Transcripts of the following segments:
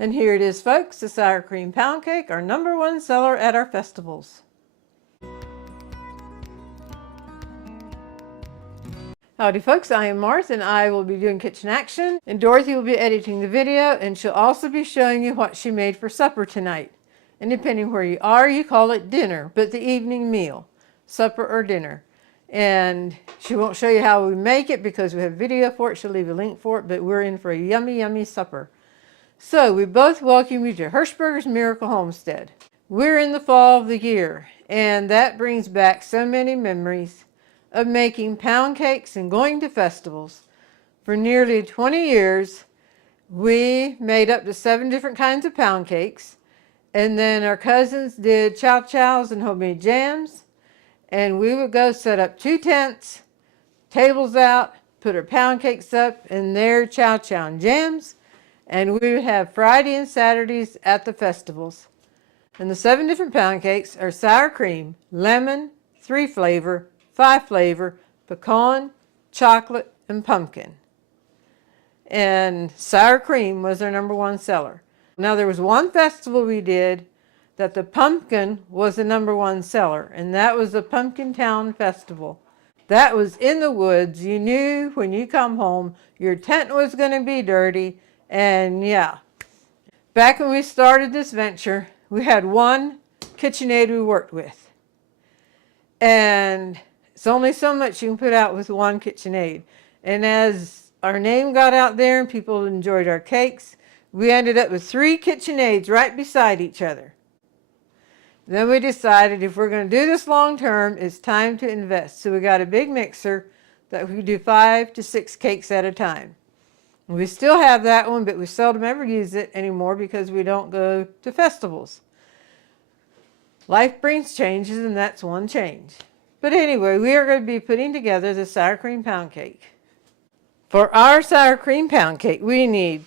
And here it is, folks, the sour cream pound cake, our #1 seller at our festivals. Howdy folks, I am Martha and I will be doing kitchen action, and Dorothy will be editing the video, and she'll also be showing you what she made for supper tonight. And depending where you are, you call it dinner, but the evening meal, supper or dinner. And she won't show you how we make it because we have video for it. She'll leave a link for it, but we're in for a yummy, yummy supper. So we both welcome you to Hirschberger's Miracle Homestead. We're in the fall of the year, and that brings back so many memories of making pound cakes and going to festivals. For nearly 20 years, we made up to 7 different kinds of pound cakes, and then our cousins did chow chows and homemade jams, and we would go set up 2 tents, tables out, put our pound cakes up, and their chow chow and jams. And we would have Friday and Saturdays at the festivals. And the 7 different pound cakes are sour cream, lemon, 3 flavor, 5 flavor, pecan, chocolate, and pumpkin. And sour cream was our #1 seller. Now there was one festival we did that the pumpkin was the #1 seller, and that was the Pumpkin Town Festival. That was in the woods. You knew when you come home your tent was going to be dirty. And yeah, back when we started this venture, we had one KitchenAid we worked with. And it's only so much you can put out with one KitchenAid. And as our name got out there and people enjoyed our cakes, we ended up with 3 KitchenAids right beside each other. Then we decided if we're going to do this long term, it's time to invest. So we got a big mixer that we could do 5 to 6 cakes at a time. We still have that one, but we seldom ever use it anymore because we don't go to festivals. Life brings changes, and that's one change. But anyway, we are going to be putting together the sour cream pound cake. For our sour cream pound cake, we need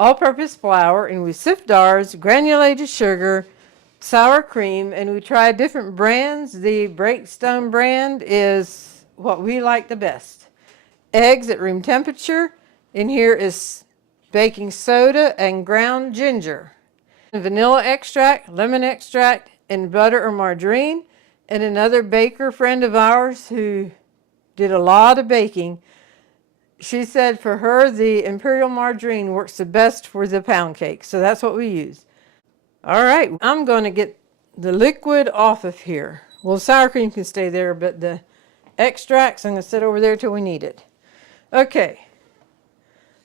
all-purpose flour, and we sift ours, granulated sugar, sour cream, and we tried different brands. The Breakstone brand is what we like the best. Eggs at room temperature. In here is baking soda and ground ginger, vanilla extract, lemon extract, and butter or margarine. And another baker friend of ours who did a lot of baking, she said for her the Imperial Margarine works the best for the pound cake. So that's what we use. All right, I'm going to get the liquid off of here. Well, sour cream can stay there, but the extracts I'm going to sit over there till we need it. Okay.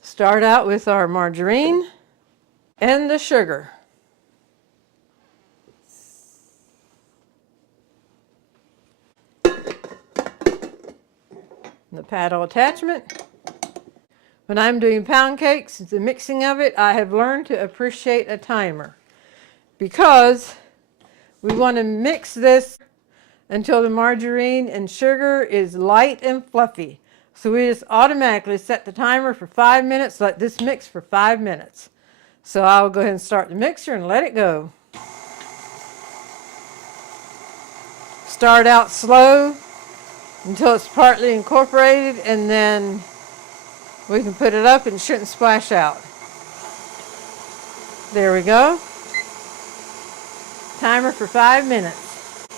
Start out with our margarine and the sugar. The paddle attachment. When I'm doing pound cakes, the mixing of it, I have learned to appreciate a timer because we want to mix this until the margarine and sugar is light and fluffy. So we just automatically set the timer for 5 minutes, let this mix for 5 minutes. So I'll go ahead and start the mixer and let it go. Start out slow until it's partly incorporated, and then we can put it up and it shouldn't splash out. There we go. Timer for 5 minutes.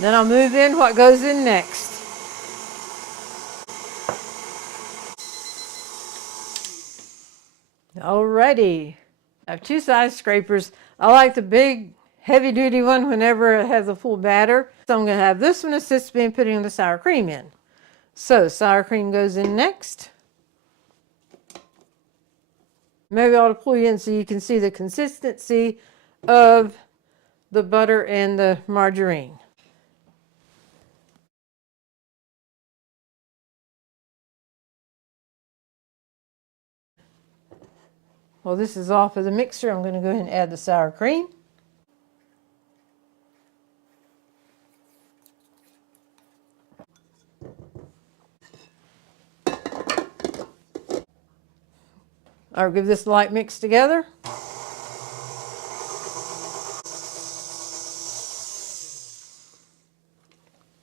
Then I'll move in what goes in next. Alrighty, I have 2 size scrapers. I like the big heavy duty one whenever it has a full batter. So I'm going to have this one assist me in putting the sour cream in. So sour cream goes in next. Maybe I ought to pull you in so you can see the consistency of the butter and the margarine. Well, this is off of the mixer. I'm going to go ahead and add the sour cream. I'll give this a light mix together.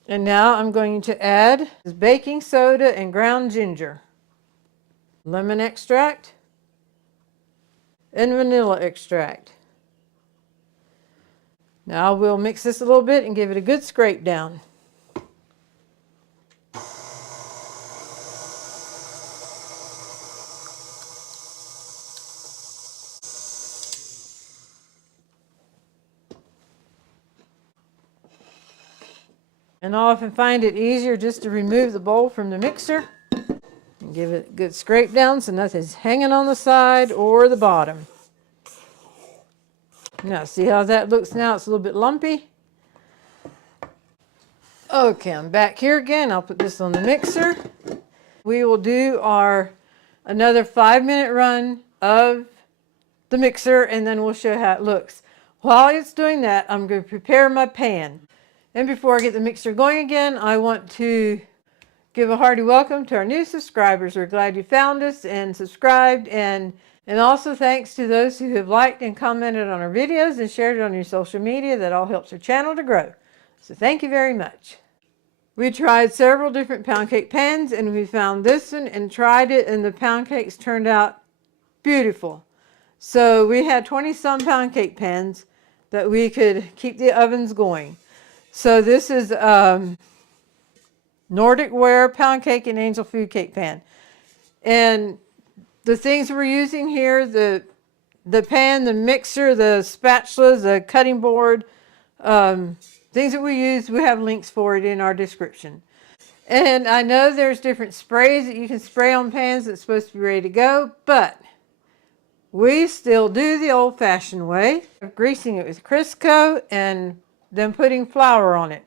And now I'm going to add baking soda and ground ginger, lemon extract, and vanilla extract. Now we'll mix this a little bit and give it a good scrape down. And I often find it easier just to remove the bowl from the mixer and give it a good scrape down so nothing's hanging on the side or the bottom. Now see how that looks now? It's a little bit lumpy. Okay, I'm back here again. I'll put this on the mixer. We will do another 5-minute run of the mixer and then we'll show how it looks. While it's doing that, I'm going to prepare my pan. And before I get the mixer going again, I want to give a hearty welcome to our new subscribers. We're glad you found us and subscribed, and also thanks to those who have liked and commented on our videos and shared it on your social media. That all helps our channel to grow. So thank you very much. We tried several different pound cake pans and we found this one and tried it, and the pound cakes turned out beautiful. So we had 20-some pound cake pans that we could keep the ovens going. So this is Nordic Ware pound cake and angel food cake pan. And the things we're using here, the pan, the mixer, the spatulas, the cutting board, things that we use, we have links for it in our description. And I know there's different sprays that you can spray on pans that's supposed to be ready to go, but we still do the old-fashioned way of greasing it with Crisco and then putting flour on it.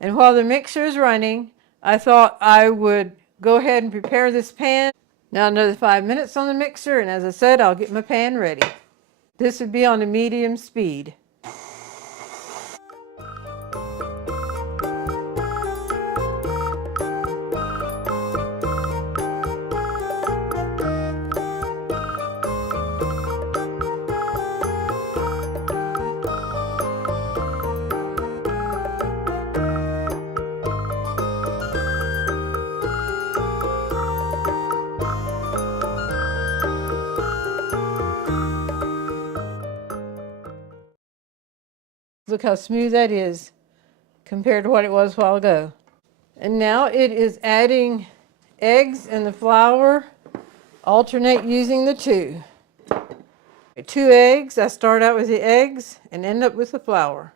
And while the mixer is running, I thought I would go ahead and prepare this pan. Now another 5 minutes on the mixer, and as I said, I'll get my pan ready. This would be on a medium speed. Look how smooth that is compared to what it was a while ago. And now it is adding eggs and the flour. Alternate using the two. 2 eggs. I start out with the eggs and end up with the flour.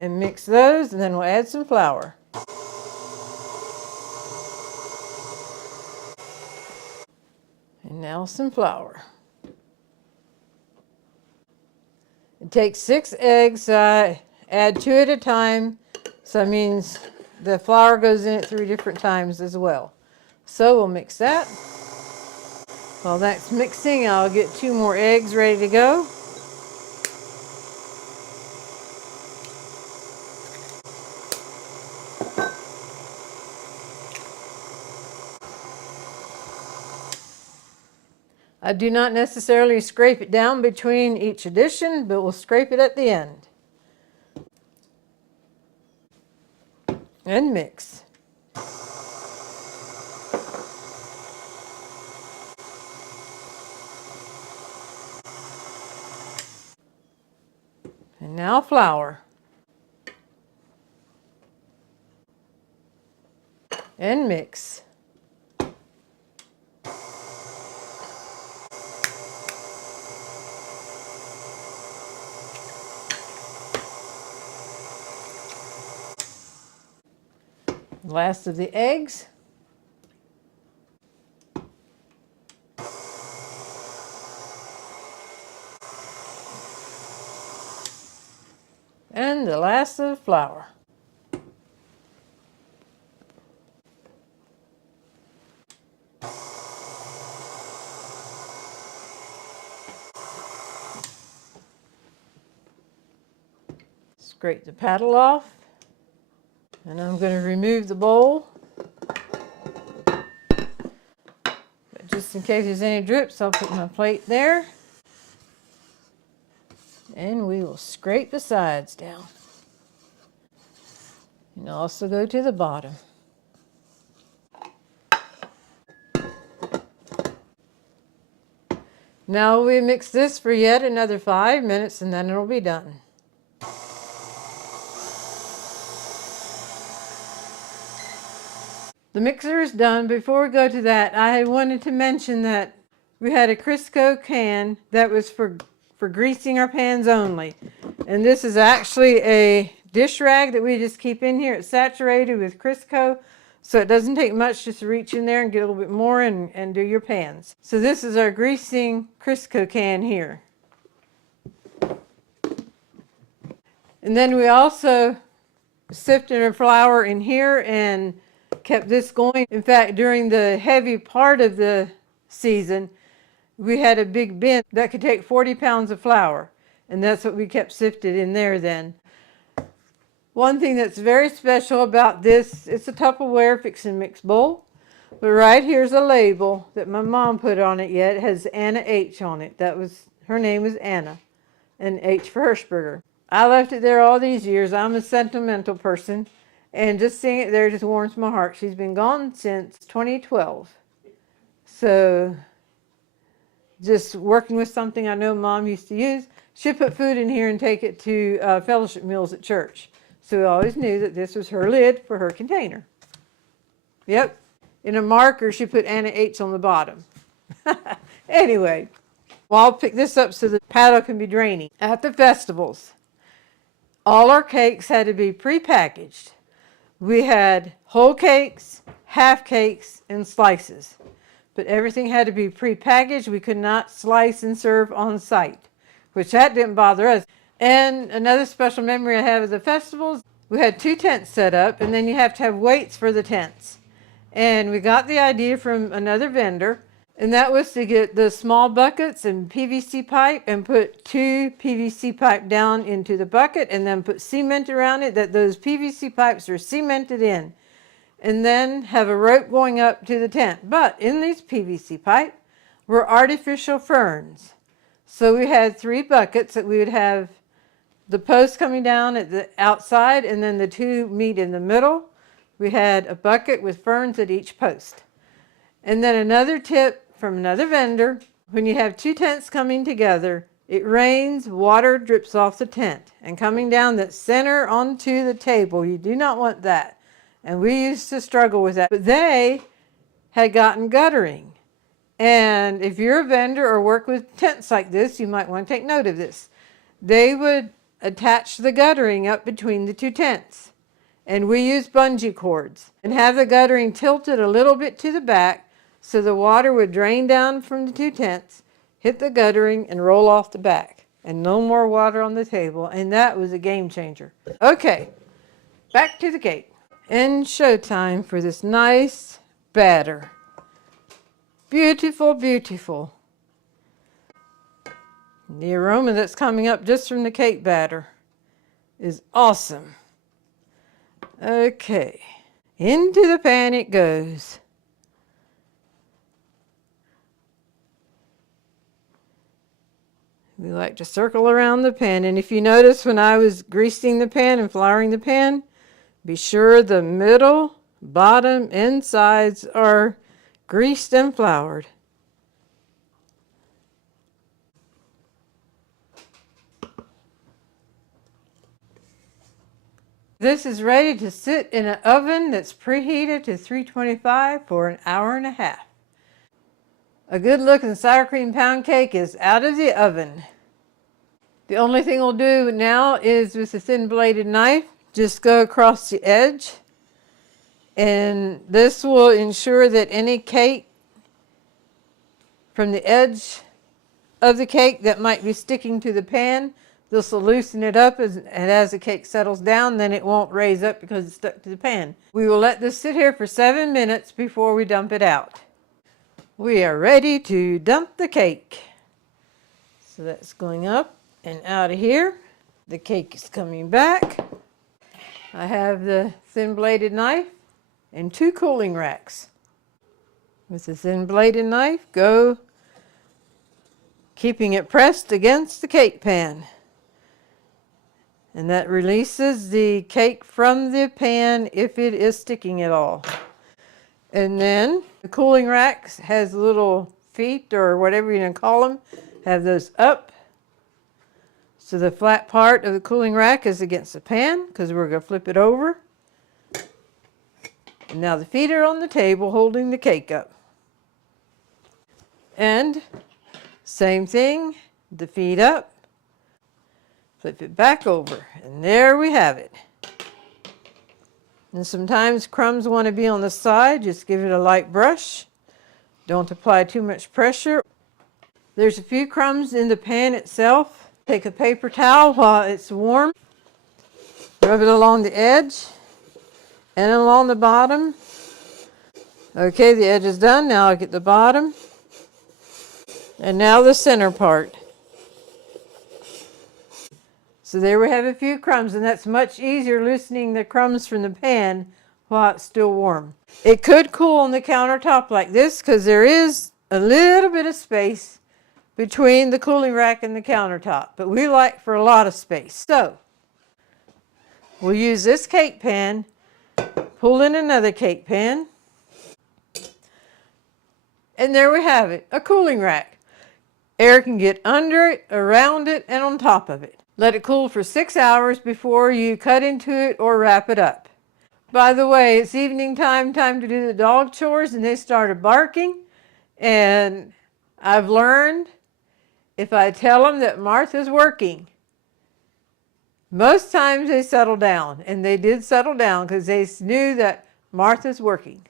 And mix those, and then we'll add some flour. And now some flour. It takes 6 eggs, so I add 2 at a time. So that means the flour goes in at 3 different times as well. So we'll mix that. While that's mixing, I'll get 2 more eggs ready to go. I do not necessarily scrape it down between each addition, but we'll scrape it at the end. And mix. And now flour. And mix. Last of the eggs. And the last of the flour. Scrape the paddle off. And I'm going to remove the bowl. But just in case there's any drips, I'll put my plate there. And we will scrape the sides down. And also go to the bottom. Now we mix this for yet another 5 minutes and then it'll be done. The mixer is done. Before we go to that, I wanted to mention that we had a Crisco can that was for greasing our pans only. And this is actually a dish rag that we just keep in here. It's saturated with Crisco, so it doesn't take much just to reach in there and get a little bit more and do your pans. So this is our greasing Crisco can here. And then we also sifted our flour in here and kept this going. In fact, during the heavy part of the season, we had a big bin that could take 40 pounds of flour, and that's what we kept sifted in there then. One thing that's very special about this, it's a Tupperware fix and mix bowl, but right here's a label that my mom put on it yet. It has Anna H on it. Her name is Anna, and H for Hirschberger. I left it there all these years. I'm a sentimental person. And just seeing it there just warms my heart. She's been gone since 2012. So just working with something I know Mom used to use. She'd put food in here and take it to fellowship meals at church. So we always knew that this was her lid for her container. Yep. In a marker, she put Anna H on the bottom. Anyway, well, I'll pick this up so the paddle can be draining. At the festivals, all our cakes had to be prepackaged. We had whole cakes, half cakes, and slices. But everything had to be prepackaged. We could not slice and serve on site, which that didn't bother us. And another special memory I have of the festivals, we had 2 tents set up, and then you have to have weights for the tents. And we got the idea from another vendor, and that was to get the small buckets and PVC pipe and put 2 PVC pipe down into the bucket and then put cement around it, that those PVC pipes are cemented in. And then have a rope going up to the tent. But in these PVC pipe were artificial ferns. So we had 3 buckets that we would have the post coming down at the outside and then the 2 meet in the middle. We had a bucket with ferns at each post. And then another tip from another vendor, when you have 2 tents coming together, it rains, water drips off the tent and coming down that center onto the table. You do not want that. And we used to struggle with that. But they had gotten guttering. And if you're a vendor or work with tents like this, you might want to take note of this. They would attach the guttering up between the 2 tents. And we used bungee cords and have the guttering tilted a little bit to the back so the water would drain down from the 2 tents, hit the guttering, and roll off the back. And no more water on the table. And that was a game changer. Okay, back to the cake. And showtime for this nice batter. Beautiful, beautiful. The aroma that's coming up just from the cake batter is awesome. Okay, into the pan it goes. We like to circle around the pan, and if you notice when I was greasing the pan and flouring the pan, be sure the middle, bottom, and sides are greased and floured. This is ready to sit in an oven that's preheated to 325 for an hour and a half. A good looking sour cream pound cake is out of the oven. The only thing we'll do now is with a thin bladed knife, just go across the edge. And this will ensure that any cake from the edge of the cake that might be sticking to the pan, this will loosen it up and as the cake settles down, then it won't raise up because it's stuck to the pan. We will let this sit here for 7 minutes before we dump it out. We are ready to dump the cake. So that's going up and out of here. The cake is coming back. I have the thin bladed knife and 2 cooling racks. With the thin bladed knife, go keeping it pressed against the cake pan. And that releases the cake from the pan if it is sticking at all. And then the cooling rack has little feet or whatever you call them, have those up. So the flat part of the cooling rack is against the pan because we're going to flip it over. And now the feet are on the table holding the cake up. And same thing, the feet up, flip it back over, and there we have it. And sometimes crumbs want to be on the side, just give it a light brush. Don't apply too much pressure. There's a few crumbs in the pan itself. Take a paper towel while it's warm, rub it along the edge and along the bottom. Okay, the edge is done. Now I'll get the bottom. And now the center part. So there we have a few crumbs, and that's much easier loosening the crumbs from the pan while it's still warm. It could cool on the countertop like this because there is a little bit of space between the cooling rack and the countertop, but we like for a lot of space. So we'll use this cake pan, pull in another cake pan, and there we have it, a cooling rack. Air can get under it, around it, and on top of it. Let it cool for 6 hours before you cut into it or wrap it up. By the way, it's evening time to do the dog chores, and they started barking. And I've learned if I tell them that Martha's working, most times they settle down. And they did settle down because they knew that Martha's working.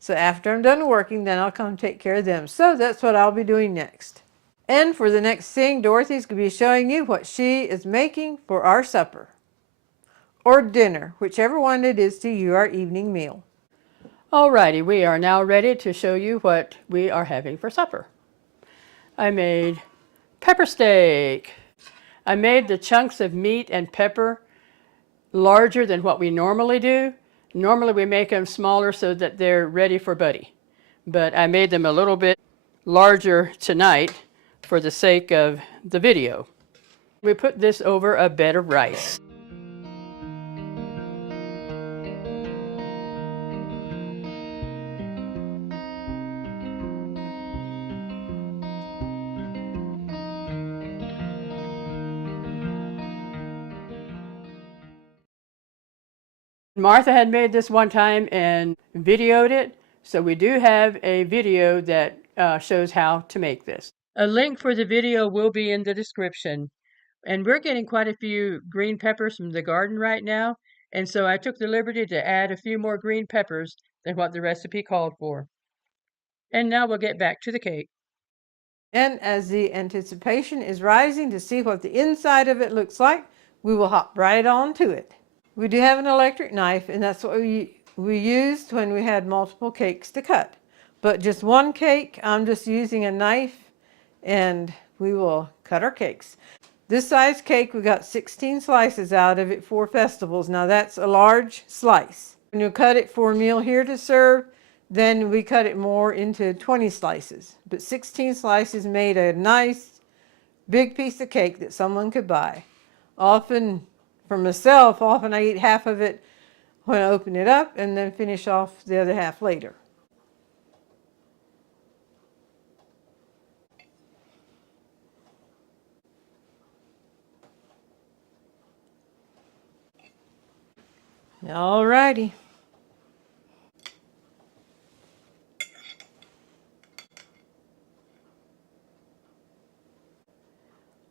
So after I'm done working, then I'll come take care of them. So that's what I'll be doing next. And for the next thing, Dorothy's going to be showing you what she is making for our supper. Or dinner, whichever one it is to you, our evening meal. Alrighty, we are now ready to show you what we are having for supper. I made pepper steak. I made the chunks of meat and pepper larger than what we normally do. Normally we make them smaller so that they're ready for Buddy. But I made them a little bit larger tonight for the sake of the video. We put this over a bed of rice. Martha had made this one time and videoed it, so we do have a video that shows how to make this. A link for the video will be in the description. And we're getting quite a few green peppers from the garden right now, and so I took the liberty to add a few more green peppers than what the recipe called for. And now we'll get back to the cake. And as the anticipation is rising to see what the inside of it looks like, we will hop right on to it. We do have an electric knife, and that's what we used when we had multiple cakes to cut. But just one cake, I'm just using a knife, and we will cut our cakes. This size cake, we got 16 slices out of it for festivals. Now that's a large slice. When you cut it for a meal here to serve, then we cut it more into 20 slices. But 16 slices made a nice big piece of cake that someone could buy. Often, for myself, often I eat half of it when I open it up and then finish off the other half later. All righty.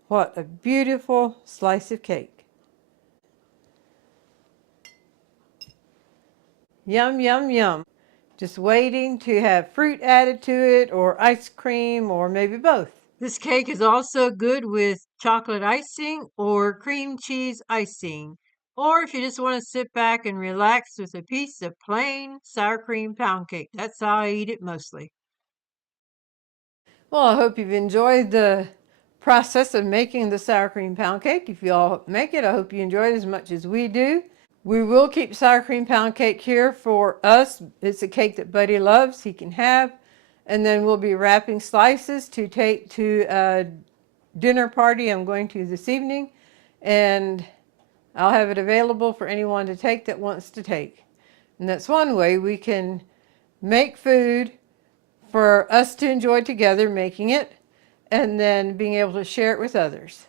What a beautiful slice of cake. Yum, yum, yum. Just waiting to have fruit added to it, or ice cream, or maybe both. This cake is also good with chocolate icing or cream cheese icing. Or if you just want to sit back and relax with a piece of plain sour cream pound cake. That's how I eat it mostly. Well, I hope you've enjoyed the process of making the sour cream pound cake. If you all make it, I hope you enjoy it as much as we do. We will keep sour cream pound cake here for us. It's a cake that Buddy loves, he can have. And then we'll be wrapping slices to take to a dinner party I'm going to this evening. And I'll have it available for anyone to take that wants to take. And that's one way we can make food for us to enjoy together making it and then being able to share it with others.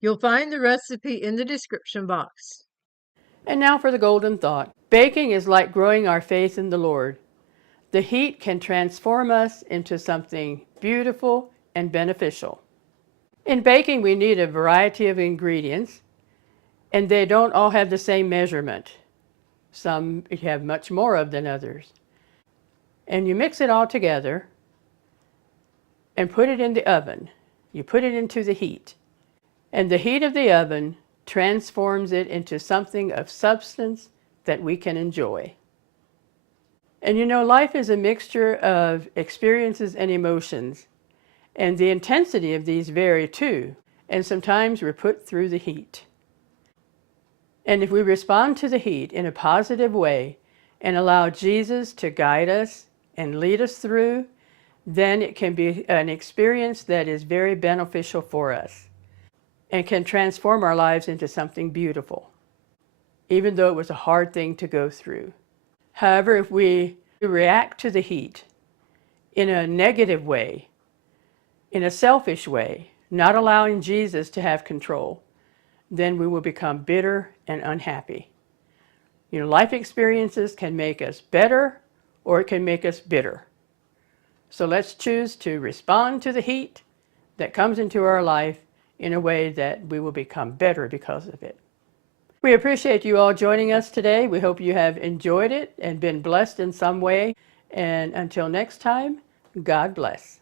You'll find the recipe in the description box. And now for the golden thought. Baking is like growing our faith in the Lord. The heat can transform us into something beautiful and beneficial. In baking, we need a variety of ingredients, and they don't all have the same measurement. Some you have much more of than others. And you mix it all together and put it in the oven. You put it into the heat. And the heat of the oven transforms it into something of substance that we can enjoy. And you know, life is a mixture of experiences and emotions, and the intensity of these vary too, and sometimes we're put through the heat. And if we respond to the heat in a positive way and allow Jesus to guide us and lead us through, then it can be an experience that is very beneficial for us and can transform our lives into something beautiful, even though it was a hard thing to go through. However, if we react to the heat in a negative way, in a selfish way, not allowing Jesus to have control, then we will become bitter and unhappy. You know, life experiences can make us better or it can make us bitter. So let's choose to respond to the heat that comes into our life in a way that we will become better because of it. We appreciate you all joining us today. We hope you have enjoyed it and been blessed in some way. And until next time, God bless.